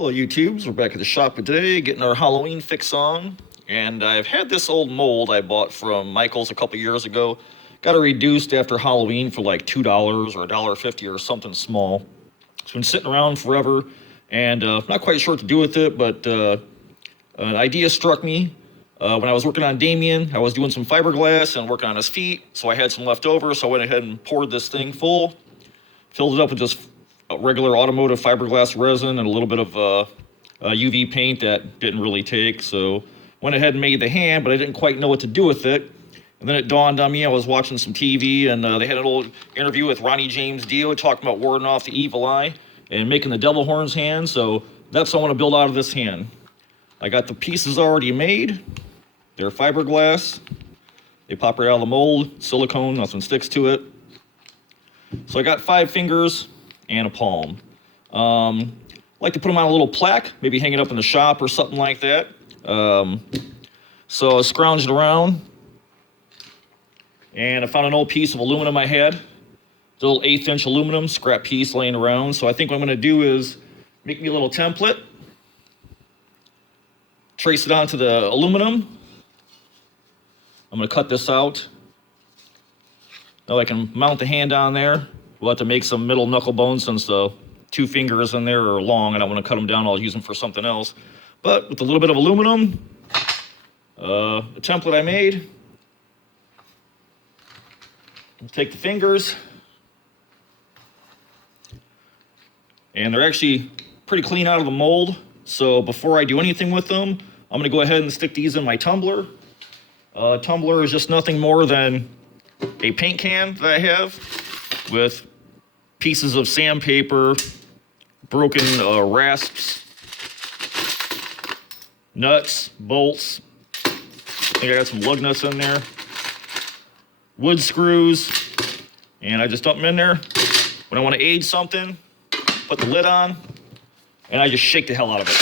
Hello YouTubes, we're back at the shop today getting our Halloween fix on, and I've had this old mold I bought from Michael's a couple years ago. Got it reduced after Halloween for like $2 or $1.50 or something small. It's been sitting around forever and not quite sure what to do with it, but an idea struck me. When I was working on Damien, I was doing some fiberglass and working on his feet, so I had some left over, so I went ahead and poured this thing full, filled it up with just regular automotive fiberglass resin and a little bit of UV paint that didn't really take, so went ahead and made the hand, but I didn't quite know what to do with it. And then it dawned on me, I was watching some TV, and they had an old interview with Ronnie James Dio talking about warding off the evil eye and making the devil horns hand, so that's what I want to build out of this hand. I got the pieces already made. They're fiberglass. They pop right out of the mold, silicone, nothing sticks to it. So I got 5 fingers and a palm. I like to put them on a little plaque, maybe hang it up in the shop or something like that. So I scrounged around, and I found an old piece of aluminum I had. It's a little 1/8 inch aluminum scrap piece laying around. So I think what I'm gonna do is make me a little template, trace it onto the aluminum. I'm gonna cut this out. Now I can mount the hand on there. We'll have to make some middle knuckle bones since the 2 fingers in there are long. I don't want to cut them down. I'll use them for something else. But with a little bit of aluminum, the template I made, I'll take the fingers, and they're actually pretty clean out of the mold. So before I do anything with them, I'm going to go ahead and stick these in my tumbler. Tumbler is just nothing more than a paint can that I have with pieces of sandpaper, broken rasps, nuts, bolts. I think I got some lug nuts in there, wood screws, and I just dump them in there. When I want to age something, put the lid on, and I just shake the hell out of it.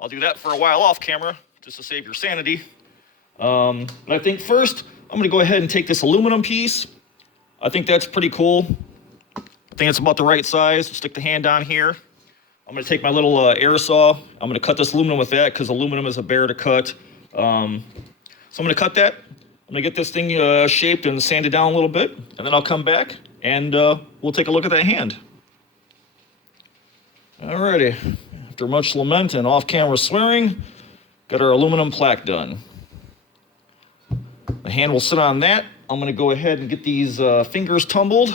I'll do that for a while off camera, just to save your sanity. But I think first, I'm gonna go ahead and take this aluminum piece. I think that's pretty cool. I think it's about the right size. Stick the hand on here. I'm gonna take my little air saw. I'm gonna cut this aluminum with that because aluminum is a bear to cut. So I'm gonna cut that. I'm gonna get this thing shaped and sanded down a little bit, and then I'll come back and we'll take a look at that hand. Alrighty, after much lament and off-camera swearing, got our aluminum plaque done. The hand will sit on that. I'm gonna go ahead and get these fingers tumbled.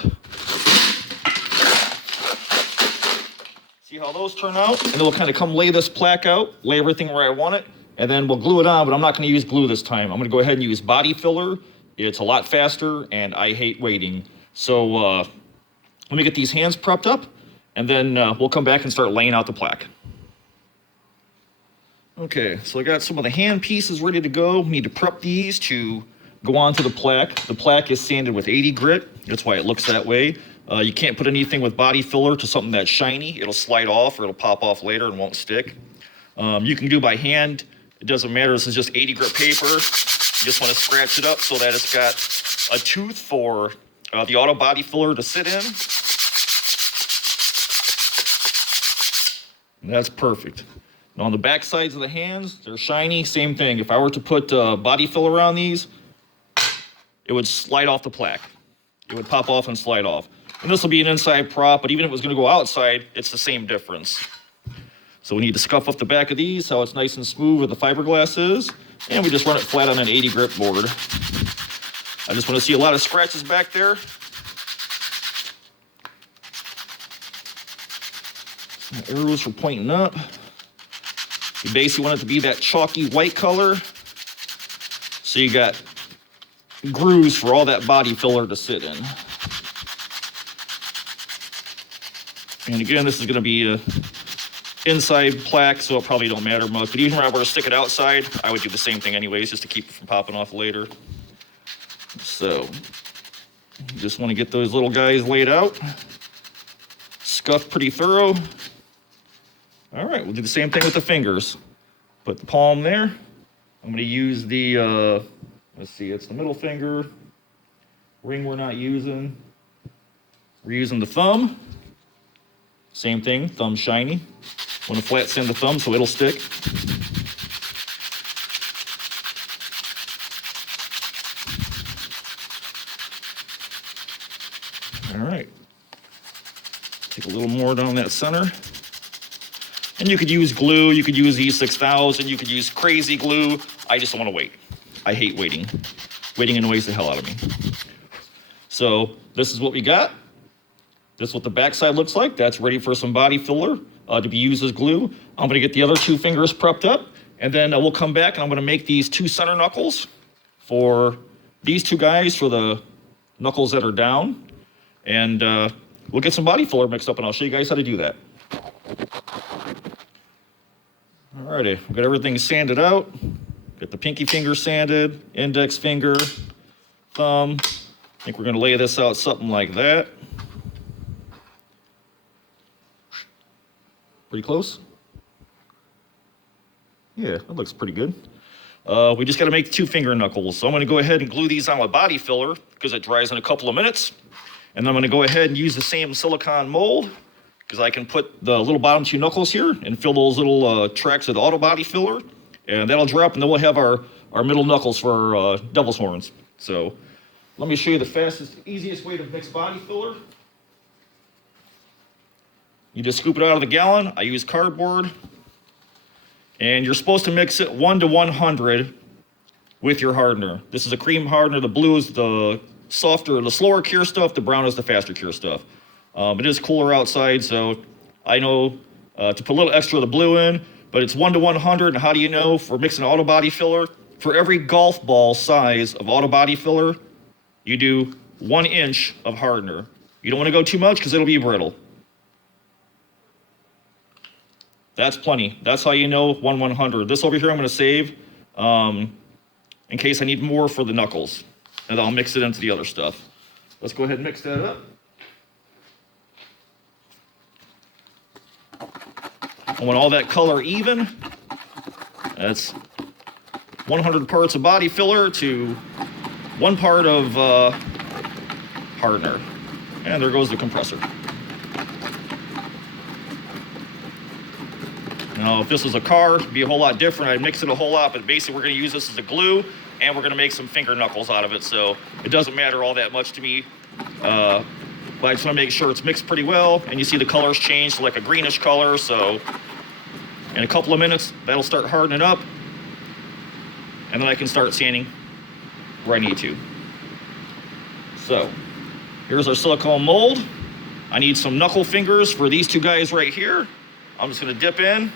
See how those turn out? And it'll kind of come lay this plaque out, lay everything where I want it, and then we'll glue it on, but I'm not gonna use glue this time. I'm gonna go ahead and use body filler. It's a lot faster, and I hate waiting. So let me get these hands prepped up, and then we'll come back and start laying out the plaque. Okay, so I got some of the hand pieces ready to go. Need to prep these to go onto the plaque. The plaque is sanded with 80 grit. That's why it looks that way. You can't put anything with body filler to something that's shiny. It'll slide off or it'll pop off later and won't stick. You can do by hand. It doesn't matter. This is just 80 grit paper. You just want to scratch it up so that it's got a tooth for the auto body filler to sit in. And that's perfect. Now on the back sides of the hands, they're shiny, same thing. If I were to put body filler on these, it would slide off the plaque. It would pop off and slide off. And this will be an inside prop, but even if it was gonna go outside, it's the same difference. So we need to scuff up the back of these so it's nice and smooth where the fiberglass is, and we just run it flat on an 80 grit board. I just wanna see a lot of scratches back there. Arrows for pointing up. You basically want it to be that chalky white color. So you got grooves for all that body filler to sit in. And again, this is gonna be a inside plaque, so it probably don't matter much. But even if I were to stick it outside, I would do the same thing anyways, just to keep it from popping off later. So, you just wanna get those little guys laid out. Scuff pretty thorough. All right, we'll do the same thing with the fingers. Put the palm there. I'm gonna use the, let's see, it's the middle finger. Ring we're not using. We're using the thumb. Same thing, thumb shiny. Want to flat sand the thumb so it'll stick. All right. Take a little more down that center. And you could use glue, you could use E6000, you could use crazy glue. I just don't want to wait. I hate waiting. Waiting annoys the hell out of me. So this is what we got. This is what the backside looks like. That's ready for some body filler to be used as glue. I'm gonna get the other two fingers prepped up, and then we'll come back and I'm gonna make these two center knuckles for these two guys for the knuckles that are down. And we'll get some body filler mixed up and I'll show you guys how to do that. Alrighty, we've got everything sanded out. Got the pinky finger sanded, index finger, thumb. I think we're gonna lay this out something like that. Pretty close? Yeah, that looks pretty good. We just gotta make two finger knuckles. So I'm gonna go ahead and glue these on with body filler because it dries in a couple of minutes. And I'm gonna go ahead and use the same silicone mold because I can put the little bottom two knuckles here and fill those little tracks with auto body filler. And that'll dry up and then we'll have our middle knuckles for our devil's horns. So let me show you the fastest, easiest way to mix body filler. You just scoop it out of the gallon. I use cardboard. And you're supposed to mix it 1 to 100 with your hardener. This is a cream hardener. The blue is the softer, the slower cure stuff. The brown is the faster cure stuff. It is cooler outside, so I know to put a little extra of the blue in, but it's 1 to 100. And how do you know for mixing auto body filler? For every golf ball size of auto body filler, you do 1 inch of hardener. You don't want to go too much because it'll be brittle. That's plenty. That's how you know 1/100. This over here I'm going to save in case I need more for the knuckles. And I'll mix it into the other stuff. Let's go ahead and mix that up. I want all that color even. That's 100 parts of body filler to 1 part of hardener. And there goes the compressor. Now, if this was a car, it'd be a whole lot different. I'd mix it a whole lot, but basically we're gonna use this as a glue and we're gonna make some finger knuckles out of it. So it doesn't matter all that much to me. But I just wanna make sure it's mixed pretty well. And you see the colors change to like a greenish color. So in a couple of minutes, that'll start hardening up. And then I can start sanding where I need to. So here's our silicone mold. I need some knuckle fingers for these two guys right here. I'm just gonna dip in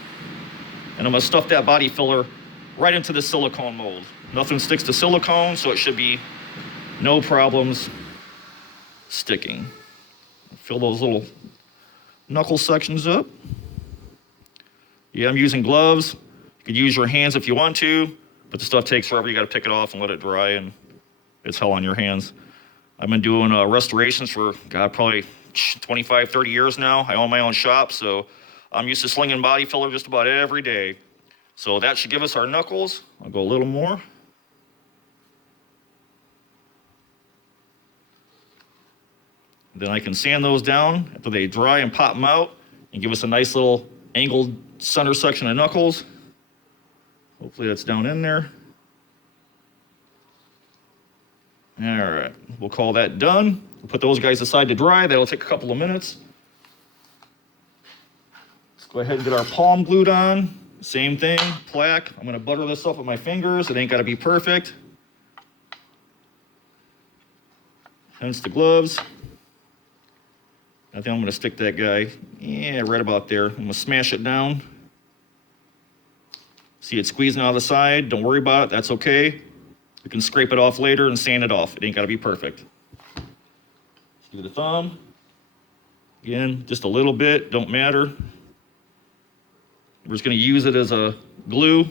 and I'm gonna stuff that body filler right into the silicone mold. Nothing sticks to silicone, so it should be no problems sticking. Fill those little knuckle sections up. Yeah, I'm using gloves. You could use your hands if you want to, but the stuff takes forever. You gotta pick it off and let it dry, and it's hell on your hands. I've been doing restorations for, God, probably 25, 30 years now. I own my own shop, so I'm used to slinging body filler just about every day. So that should give us our knuckles. I'll go a little more. Then I can sand those down after they dry and pop them out and give us a nice little angled center section of knuckles. Hopefully that's down in there. All right, we'll call that done. We'll put those guys aside to dry. That'll take a couple of minutes. Let's go ahead and get our palm glued on. Same thing, plaque. I'm gonna butter this up with my fingers. It ain't gotta be perfect. Hence the gloves. I think I'm gonna stick that guy, yeah, right about there. I'm gonna smash it down. See it squeezing out of the side. Don't worry about it, that's okay. We can scrape it off later and sand it off. It ain't gotta be perfect. Let's do the thumb. Again, just a little bit, don't matter. We're just gonna use it as a glue.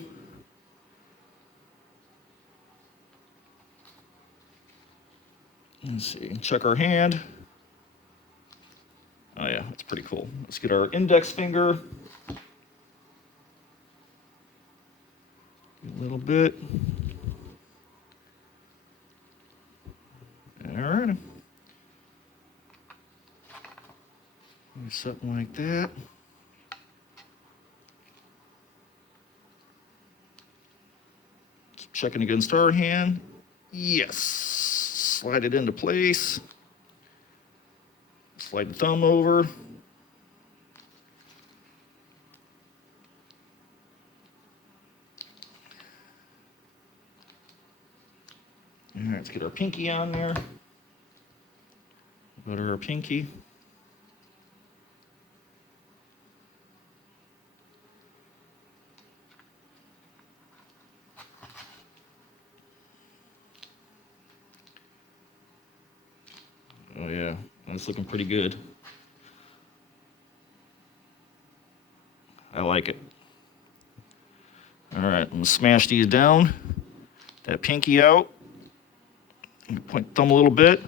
Let's see, check our hand. Oh yeah, that's pretty cool. Let's get our index finger. A little bit. All right. Something like that. Keep checking against our hand. Yes. Slide it into place. Slide the thumb over. All right, let's get our pinky on there. Butter our pinky. Oh yeah, that's looking pretty good. I like it. All right, I'm gonna smash these down. That pinky out. Point the thumb a little bit.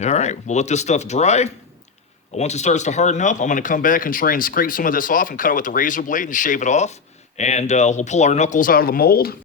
All right, we'll let this stuff dry. Once it starts to harden up, I'm gonna come back and try and scrape some of this off and cut it with the razor blade and shave it off. And we'll pull our knuckles out of the mold.